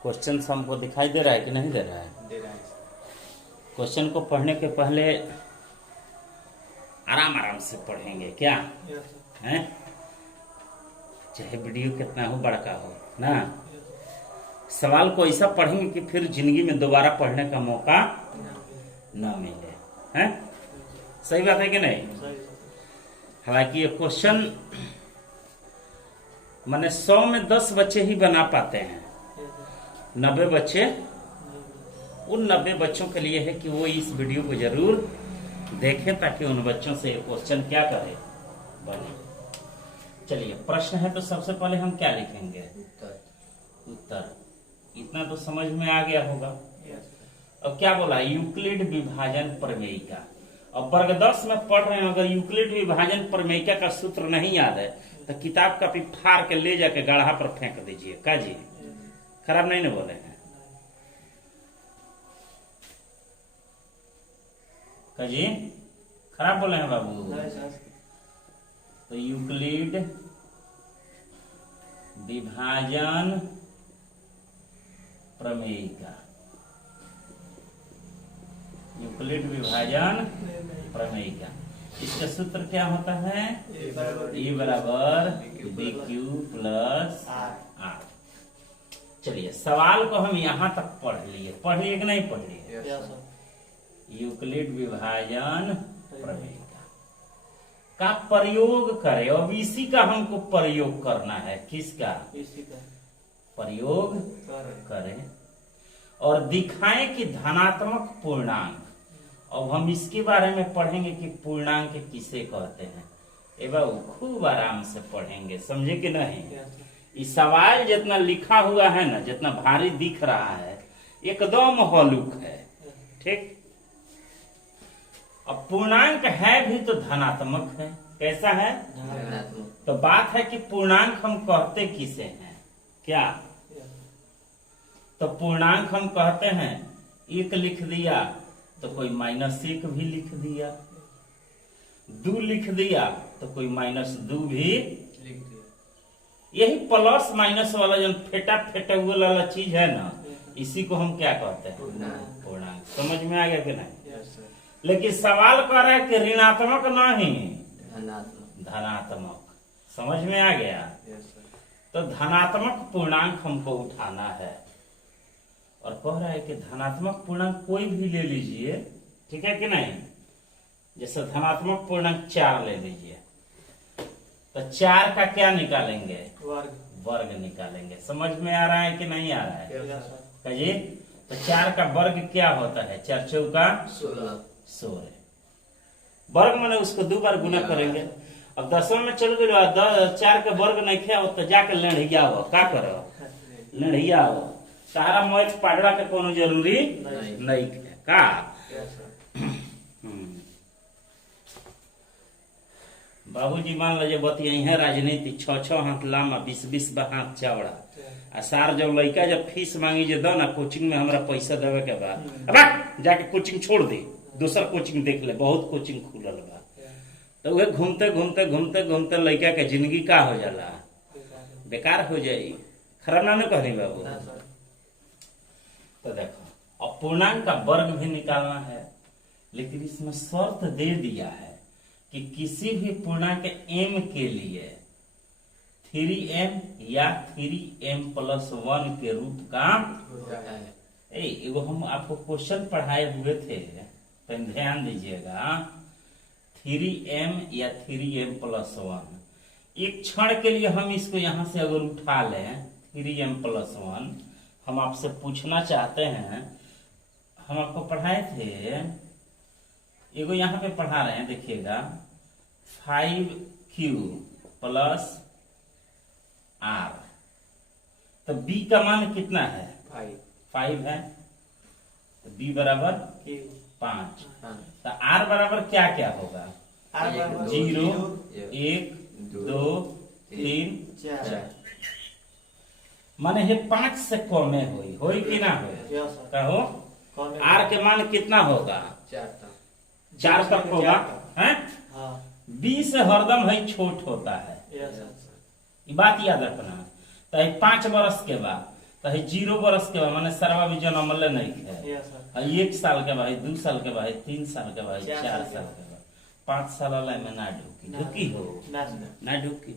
Question हमको दिखाई दे रहा है कि नहीं दे रहा है? दे रहा है। क्वेश्चन को पढ़ने के पहले आराम आराम से पढ़ेंगे क्या हैं, चाहे वीडियो कितना हो बड़का हो ना। सवाल को ऐसा पढ़ेंगे कि फिर जिंदगी में दोबारा पढ़ने का मौका न मिले, हैं? सही बात है कि नहीं? हालांकि ये क्वेश्चन माने 100 में 10 बच्चे ही बना पाते हैं, 90 बच्चे, उन 90 बच्चों के लिए है कि वो इस वीडियो को जरूर देखें ताकि उन बच्चों से क्वेश्चन क्या करे, बने। चलिए प्रश्न है तो सबसे पहले हम क्या लिखेंगे? उत्तर। इतना तो समझ में आ गया होगा। अब क्या बोला? यूक्लिड विभाजन प्रमेयिका। अब वर्ग 10 में पढ़ रहे हैं, अगर यूक्लिड विभाजन प्रमेयिका का सूत्र नहीं याद है तो किताब कॉपी फाड़ के ले जाके गाढ़ा पर फेंक दीजिए। का जी खराब नहीं ना बोले हैं? का जी खराब बोले हैं बाबू? तो यूक्लिड विभाजन प्रमेयिका, यूक्लिड विभाजन प्रमेयिका, इसका सूत्र क्या होता है? E बराबर BQ प्लस R। चलिए सवाल को हम यहां तक पढ़ लिए कि नहीं पढ़ लिए? यूक्लिड विभाजन प्रमेयिका का प्रयोग करें। अब इसी का हमको प्रयोग करना है। किसका प्रयोग करें? और दिखाएं कि धनात्मक पूर्णांक। अब हम इसके बारे में पढ़ेंगे कि पूर्णांक किसे कहते हैं। ए बाबू खूब आराम से पढ़ेंगे, समझे कि नहीं? इस सवाल जितना लिखा हुआ है ना, जितना भारी दिख रहा है, एकदम हल्लुक है। ठीक। अब पूर्णांक है भी तो धनात्मक है। कैसा है? तो बात है कि पूर्णांक हम कहते किसे हैं? क्या? तो पूर्णांक हम कहते हैं, 1 लिख दिया तो कोई -1 भी लिख दिया, 2 लिख दिया तो कोई -2 भी लिख दिया। यही प्लस माइनस वाला जो फेटा हुआ वाला चीज है ना, इसी को हम क्या कहते हैं? पूर्णांक। समझ में आ गया कि नहीं? लेकिन सवाल कर रहा है कि ऋणात्मक नहीं धनात्मक। समझ में आ गया? तो धनात्मक पूर्णांक हमको उठाना है और कह रहा है कि धनात्मक पूर्णांक कोई भी ले लीजिए, ठीक है कि नहीं? जैसे धनात्मक पूर्णांक 4 ले लीजिए, तो 4 का क्या निकालेंगे? वर्ग निकालेंगे। समझ में आ रहा है कि नहीं आ रहा है? कहिए। तो 4 का वर्ग क्या होता है? 4 चौका 16। वर्ग माने उसको 2 बार गुना करेंगे। अब 10वां में चल गए, 4 के वर्ग नहीं किया तो जाके लड़िया हो। का करो? लड़िया हो। सारा मैथ पढ़वा के कोनो जरूरी नहीं है का? बाबूजी मान लीजिए बतियाई है राजनीति, 6-6 हाथ लामा, 20-20 हाथ चौड़ा। आ सार जब लड़का जब फीस मांगी जे दो ना कोचिंग में हमरा पैसा देवे के बाद, अब जाके कोचिंग छोड़ दे, दूसरा कोचिंग देख ले, बहुत कोचिंग खुलल बा। तो वे घूमते घूमते घूमते घूमते लड़का के जिंदगी का हो जाला? बेकार हो जाये। खराब ना कह रही बाबू? तो देखो अब पूर्णांक का वर्ग भी निकालना है, लेकिन इसमें शर्त दे दिया है कि किसी भी पूर्णांक m के लिए 3m या 3m+1 के रूप का एगो हम आपको क्वेश्चन पढ़ाए हुए थे, तो ध्यान दीजिएगा। 3m या 3m+1, एक क्षण के लिए हम इसको यहां से अगर उठा लें 3m+1, हम आपसे पूछना चाहते हैं, हम आपको पढ़ाए थे, एगो यहाँ पे पढ़ा रहे हैं, देखिएगा 5q + r। तो b का मान कितना है? 5 है। तो b बराबर 5। तो r बराबर क्या क्या होगा? 0, 1, 2, 3, 4। माने ये 5 से कमे होई कि ना हो? कहो r के मान कितना होगा? 4 तक होगा, हैं? b से हरदम है छोट होता है, ये बात याद रखना। तो 5 बरस के बाद तो है 0 बरस के बाद माने सरवा भी जन्मले नहीं है। Yes sir. 1 साल के बाद, 2 साल के बाद, 3 साल के बाद, 4 4 साल के बाद, 5 साल वाला में ना ढुकी हो ना सर। ना ढुकी।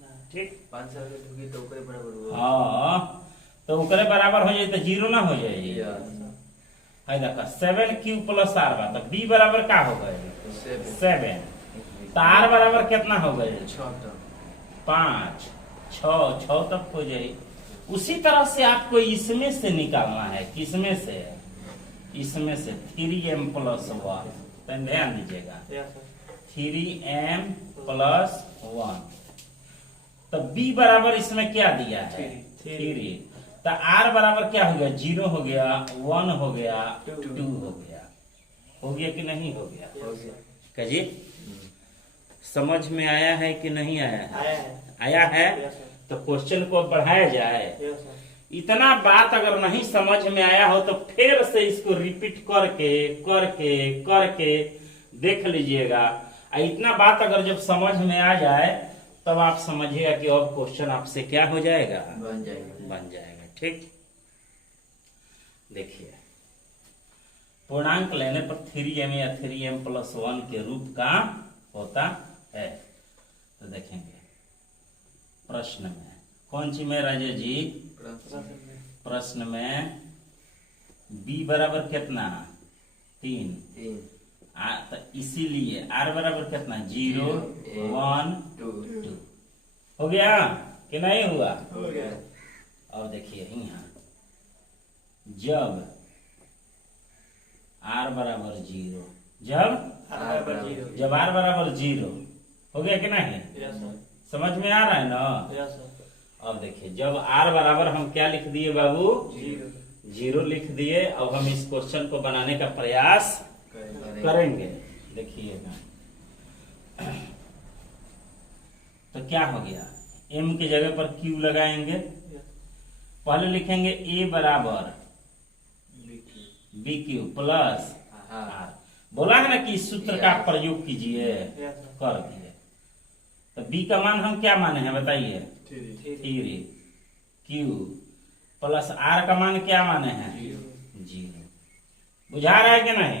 ना। ठीक 5 साल के ढुकी तो ओकरे बराबर हुआ। हाँ, तो ओकरे बराबर हो जाए तो 0 ना हो जाए। यस है देखा 7q प्लस r बा तो b बराबर का हो गए 7। तो r बराबर कितना हो गए 6 तक 5 6 तक हो जाए। उसी तरह से आपको इसमें से निकालना है, किसमें से, इसमें से 3m प्लस 1। तो ध्यान दीजिएगा यस सर। 3m plus 1। तो b बराबर इसमें क्या दिया है 3। तो r बराबर क्या हो गया 0 हो गया, 1 हो गया, 2 हो गया। हो गया कि नहीं हो गया? हो गया। कहिए समझ में आया है कि नहीं आया है? आया है। आया है। Yes sir. तो क्वेश्चन को बढ़ाया जाए। Yes sir. इतना बात अगर नहीं समझ में आया हो तो फिर से इसको रिपीट करके करके करके देख लीजिएगा। इतना बात अगर जब समझ में आ जाए तब आप समझिएगा कि अब क्वेश्चन आपसे क्या हो जाएगा, बन जाएगा। बन जाएगा। ठीक, देखिए पूर्णांक लेने पर 3m या 3m प्लस 1 के रूप का होता है। तो देखेंगे प्रश्न में कौन सी में राजा जी, प्रश्न में b बराबर कितना 3। तो इसीलिए r बराबर कितना 0 1 2 हो गया कि नहीं हुआ? हो गया। और देखिए यहाँ जब r बराबर 0, जब r बराबर 0 हो गया कि नहीं? Yes sir. समझ में आ रहा है ना? Yes sir. अब देखिए जब r बराबर हम क्या लिख दिए बाबू 0 लिख दिए। अब हम इस क्वेश्चन को बनाने का प्रयास करेंगे। देखिएगा तो क्या हो गया, m की जगह पर q लगाएंगे। पहले लिखेंगे a बराबर बी क्यू प्लस r। बोला है ना कि इस सूत्र का प्रयोग कीजिए, यस सर। कर दिए। तो b का मान हम क्या माने हैं बताइए 3 q प्लस r का मान क्या माने हैं 0। बुझा रहा है कि नहीं?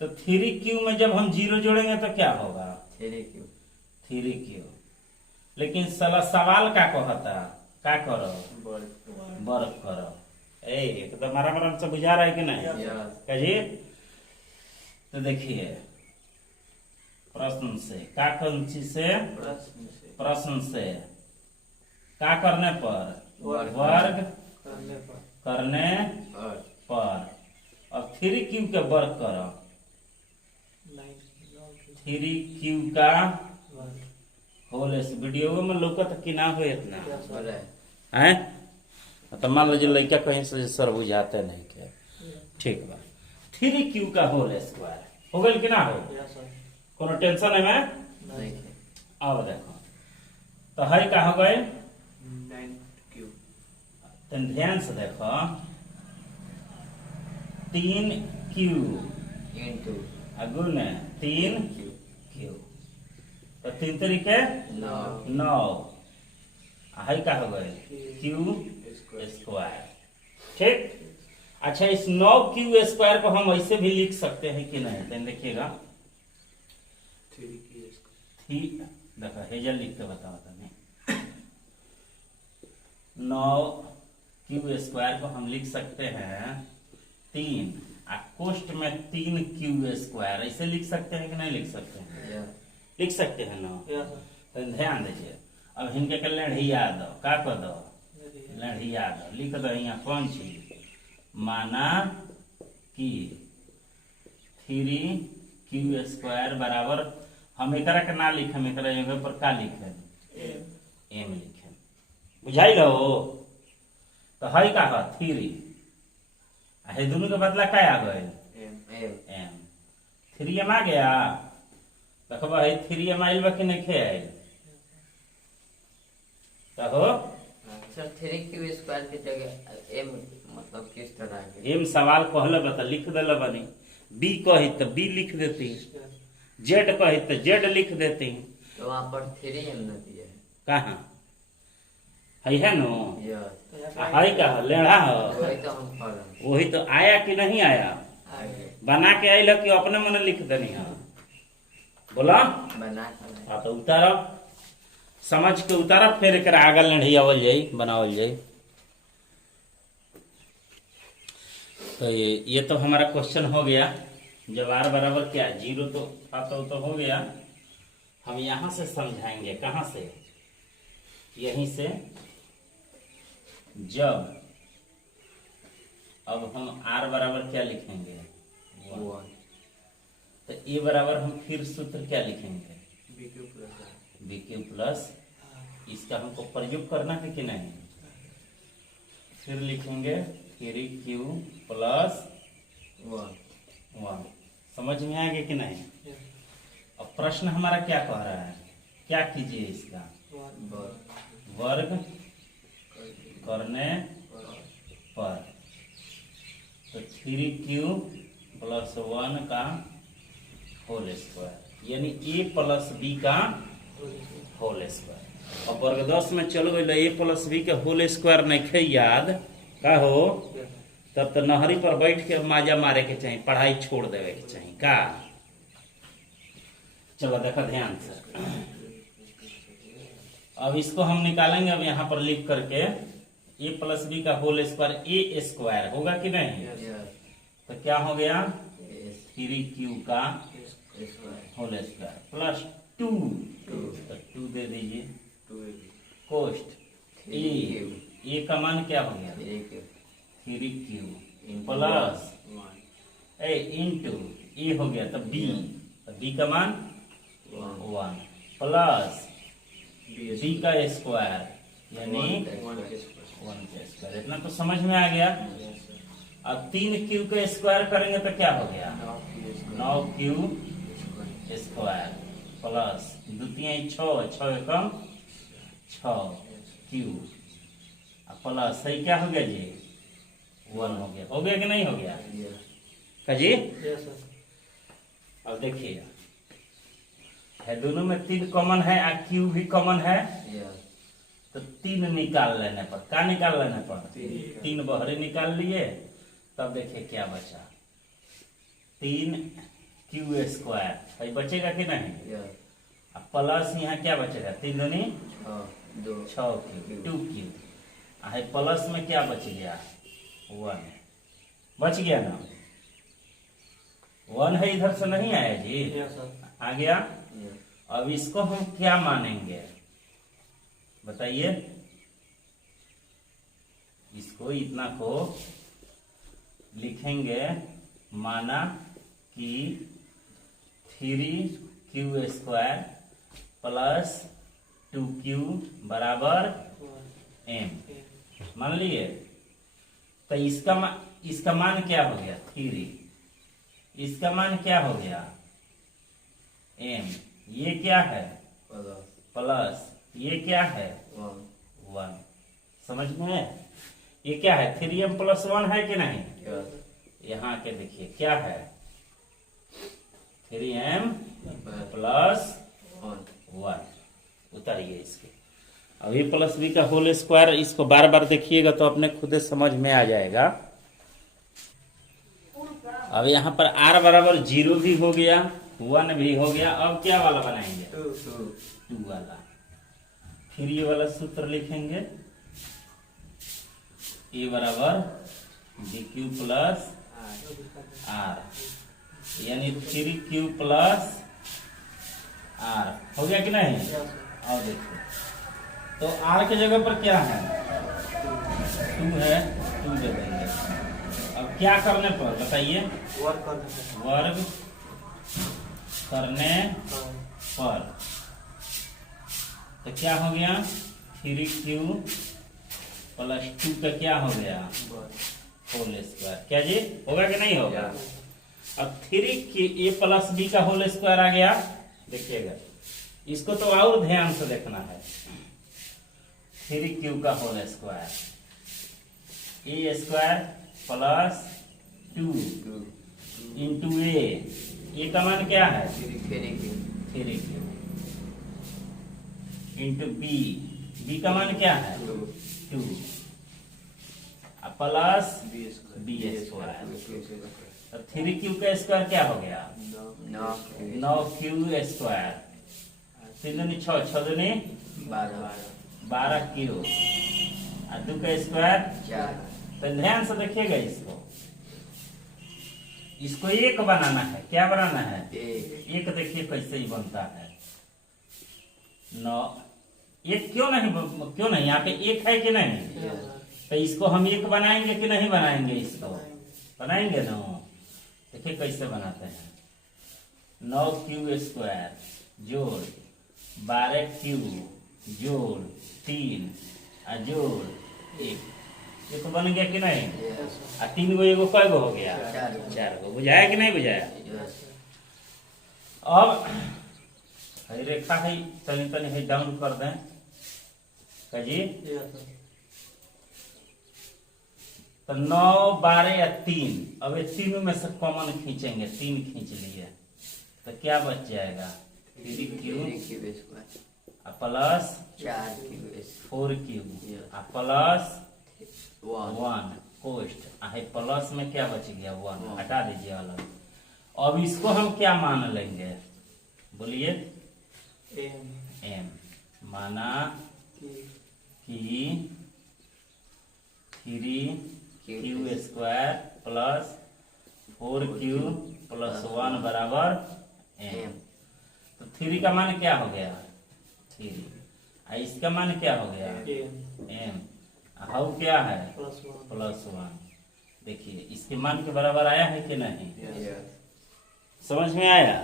तो 3q में जब हम 0 जोड़ेंगे तो क्या होगा 3q। लेकिन सवाल का कहता क्या करो वर्ग करो। एकदम आराम से बुझा रहा है कि नहीं? कहिए तो देखिए प्रश्न से क्या, कौन चीज से, प्रश्न से क्या करने पर वर्ग करने पर। अब 3q के वर्ग करो, 3q का होल। इस वीडियो में लौकत कि ना हो इतना है। तो मान लीजिए लड़का कहीं से सर बुझाते नहीं के, ठीक बा 3q का होल स्क्वायर हो गल कि ना हो? Yes sir. कोनो टेंशन है में? अब देखो तो है का हो गए 9q। तो ध्यान से देखो 3q इनटू गुण 3q। तो 3 तरीके 9 है का हो गए q स्क्वायर। ठीक, अच्छा इस 9q स्क्वायर को हम ऐसे भी लिख सकते हैं कि नहीं? तो देखिएगा 3q देखो हेजल लिख के बताओ तुम्हें 9q स्क्वायर को हम लिख सकते हैं 3 कोष्ठ में 3q स्क्वायर ऐसे लिख सकते हैं कि नहीं लिख सकते हैं? लिख सकते हैं ना? Yes sir. तो ध्यान दीजिए अब हिंके के लड़िया दो का कर दो लड़िया दो, लिख दो यहाँ कौन चीज माना कि 3q स्क्वायर बराबर हम एकरा के ना लिखे, एकरा जगह पर का लिखे m लिखे। बुझाई लो तो है का 3 है दोनों के बदला क्या आ गए m 3m आ गया। देखो भाई 3m आइल बा कि नहीं आइल? तो हो सर 3q स्क्वायर की जगह m मतलब किस तरह के m सवाल कहले बता लिख देला बनी, b कही तो b लिख देती, z कही तो z लिख देती। तो वहाँ पर 3m न दिया है कहाँ है नो? यस हाई का लेढ़ा हो वही तो हम पढ़ रहे हैं। वही तो आया कि नहीं आया आगे बना के आइल कि अपने मन लिख देनी है बोला बना कर हाँ तो उतारब समझ के उतारब फिर एक आगल लेढ़ियावल जाई बनावल जाई। तो ये तो हमारा क्वेश्चन हो गया जब r बराबर क्या 0 तो तो हो गया। हम यहां से समझाएंगे कहां से यहीं से जब अब हम r बराबर क्या लिखेंगे 1 तो a बराबर हम फिर सूत्र क्या लिखेंगे BQ प्लस इसका हमको प्रयोग करना है कि नहीं फिर लिखेंगे 3Q प्लस 1 समझ में आ गया कि नहीं। अब प्रश्न हमारा क्या कह रहा है क्या कीजिए इसका वर्ग करने पर तो 3Q प्लस 1 का होल स्क्वायर यानी a प्लस b का होल स्क्वायर। अब वर्ग 10 में चल गई a प्लस b के होल स्क्वायर नहीं खे याद का हो तब तो नहरी पर बैठ के माजा मारे के चाहिए पढ़ाई छोड़ देवे के चाहिए का। चलो देखो ध्यान से अब इसको हम निकालेंगे अब यहाँ पर लिख करके a प्लस बी का होल स्क्वायर ए स्क्वायर होगा कि नहीं तो क्या हो गया 3Q का होल स्क्वायर प्लस 2 तो 2 दे दीजिए कोष्ट ए का मान क्या हो गया 3Q प्लस ए इंटू ए हो गया तो बी का मान 1 प्लस बी का स्क्वायर यानी 1 का स्क्वायर इतना तो समझ में आ गया। अब 3Q का स्क्वायर करेंगे तो क्या हो गया 9Q स्क्वायर प्लस द्वितीय 6 एकम 6Q प्लस सही क्या हो गया जी 1 हो गया कि नहीं हो गया का जी। अब देखिए है दोनों में 3 कॉमन है और Q भी कॉमन है तो 3 निकाल लेने पर क्या निकाल लेने पर 3 बहरे निकाल लिए तब देखिए क्या बचा 3Q स्क्वायर भाई बचेगा कि नहीं प्लस यहाँ क्या बचेगा 3 दूनी 6Q 2Q है प्लस में क्या बच गया 1 बच गया ना 1 है इधर से नहीं आया जी आ गया। अब इसको हम क्या मानेंगे बताइए इसको इतना को लिखेंगे माना कि 3Q स्क्वायर प्लस 2Q बराबर m मान लिए तो इसका मान क्या हो गया 3 इसका मान क्या हो गया m ये क्या है प्लस ये क्या है 1 समझ में है ये क्या है 3m प्लस 1 है कि नहीं यहाँ के देखिए क्या है 3m प्लस 1 उतारिए इसके अब ए प्लस बी का होल स्क्वायर इसको बार बार देखिएगा तो अपने खुद समझ में आ जाएगा। अब यहाँ पर r बराबर 0 भी हो गया 1 भी हो गया। अब क्या वाला बनाएंगे 2 वाला फिर ये वाला सूत्र लिखेंगे ए बराबर BQ प्लस r यानी 3Q प्लस r हो गया कि नहीं। और देखो तो r के जगह पर क्या है 2 है 2 दे देंगे। अब क्या करने पर बताइए वर्ग करने पर तो क्या हो गया 3Q प्लस 2 का क्या हो गया होल स्क्वायर क्या जी होगा कि नहीं होगा। अब 3Q ए प्लस बी का होल स्क्वायर आ गया देखिएगा इसको तो और ध्यान से देखना है 3Q का होल स्क्वायर ए स्क्वायर प्लस 2 इंटू ए का मान क्या है 3Q इंटू बी का मान क्या है 2 plus B square B square. Q तो 3q का स्क्वायर क्या हो गया? 9q square. 3 दूनी 6, 6 दूनी 12q और 2 का स्क्वायर 4। तो ध्यान से देखिएगा इसको एक बनाना है। क्या बनाना है? एक देखिए कैसे ही बनता है। 9 एक क्यों नहीं यहाँ पे एक है कि नहीं? तो इसको हम एक बनाएंगे कि नहीं बनाएंगे? इसको बनाएंगे ना। देखिए कैसे बनाते हैं। 9q स्क्वायर जोड़ 12q जोड़ 3 और जोड़ 1। ये तो बन गया कि नहीं? और 3 गो एगो कै गो हो गया? 4 गो। बुझाया कि नहीं बुझाया? अब है रेखा है तनी तनी है डाउन कर दें जी। तो 9 12 या 3। अब ये तीनों में से कॉमन खींचेंगे। 3 खींच लिए तो क्या बच जाएगा? 3q प्लस 4q प्लस 1 कोष्ट है। प्लस में क्या बच गया? 1 हटा दीजिए अलग। अब इसको हम क्या मान लेंगे? बोलिए। m माना कि 3q square plus 4q plus 1 बराबर m। तो 3 का मान क्या हो गया? 3। इसका मान क्या हो गया? m। हाउ क्या है? प्लस 1। देखिए इसके मान के बराबर आया है कि नहीं? समझ में आया?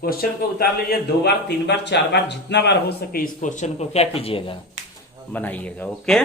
क्वेश्चन को उतार लीजिए 2 बार 3 बार 4 बार जितना बार हो सके इस क्वेश्चन को क्या कीजिएगा? बनाइएगा। ओके।